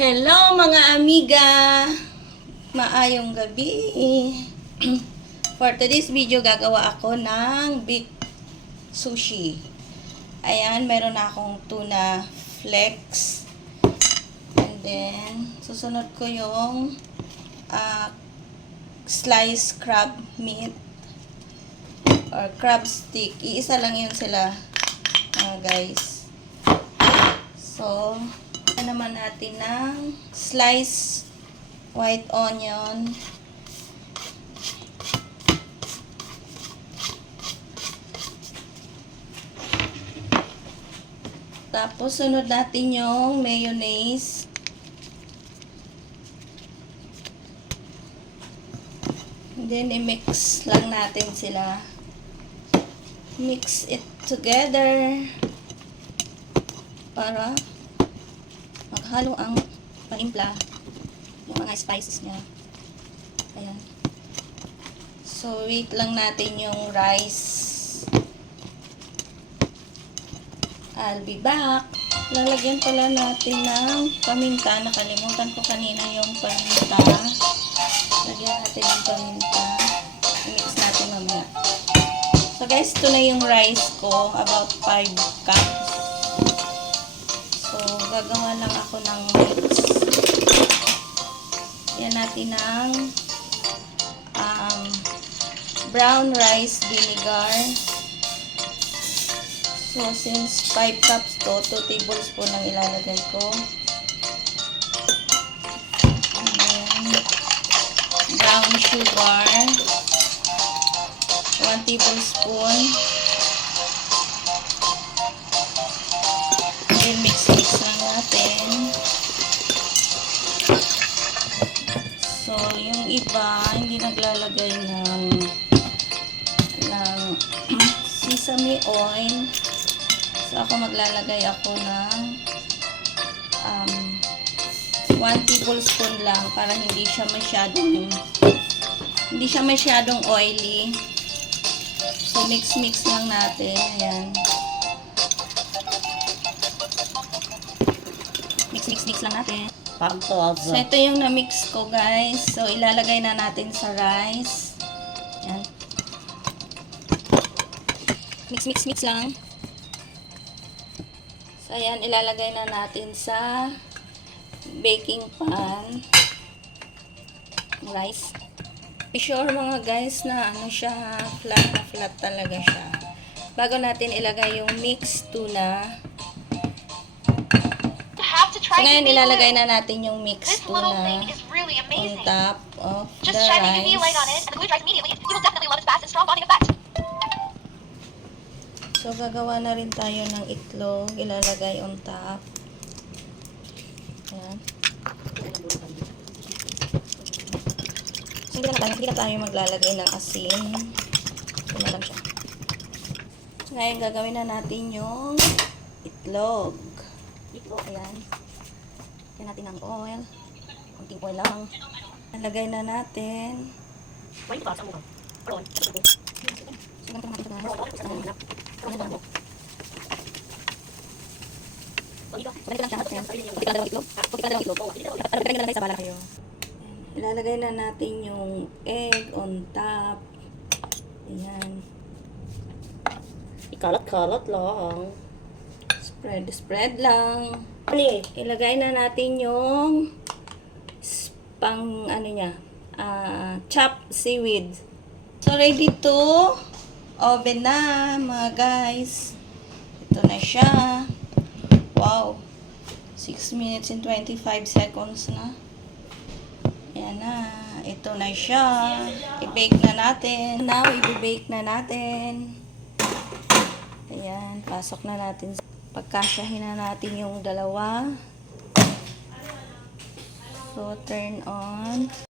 Hello mga amiga! Maayong gabi! For today's video, gagawa ako ng beef sushi. Ayan, meron na akong tuna flakes. And then, susunod ko yung sliced crab meat or crab stick. Iisa lang yun sila, guys. So, naman natin ng sliced white onion, tapos sunod natin yung mayonnaise, and then i-mix lang natin sila, mix it together para maghalo ang panimpla yung mga spices niya. Ayan. So, wait lang natin yung rice. I'll be back. Lalagyan pala natin ng paminta. Nakalimutan ko kanina yung paminta. Lagyan natin yung paminta. I-mix natin mamaya. So, guys, ito na yung rice ko. About 5 cups. So, gagawa lang ako ng mix. Yan natin ng brown rice vinegar. So, since 5 cups to, 2 tablespoon ang ilalagay ko. And then, brown sugar. 1 tablespoon. Mix lang natin. So, yung iba, hindi naglalagay ng sesame oil. So, ako maglalagay ako ng 1 tablespoon lang para hindi siya masyadong oily. So, mix lang natin. Ayan. Mix lang natin. So, ito yung na-mix ko, guys. So, ilalagay na natin sa rice. Yan. Mix lang. So, ayan, ilalagay na natin sa baking pan. Rice. Be sure mga guys na siya, flat talaga siya. Bago natin ilagay yung mixed tuna. So, ngayon, ilalagay na natin yung mixed tuna on top of the rice. So, gagawa na rin tayo ng itlog. Ilalagay on top. Ayan. So, hindi na tayo maglalagay ng asin. Ito na lang siya. So, ngayon, gagawin na natin yung itlog. Ayan. Lagyan natin ng oil. Kunting oil lang. Nalagay na natin. So, ganito natin ito ilalagay na natin yung egg on top. Ayan. Ikalat-kalat lang. Spread lang. Ilagay na natin yung chopped seaweed. So, ready to oven na, mga guys. Ito na siya. Wow. 6 minutes and 25 seconds na. Ayan na. Ito na siya. I-bake na natin. Now, i-bake na natin. Ayan. Pasok na natin. Pagkasyahin na natin yung dalawa. So, turn on.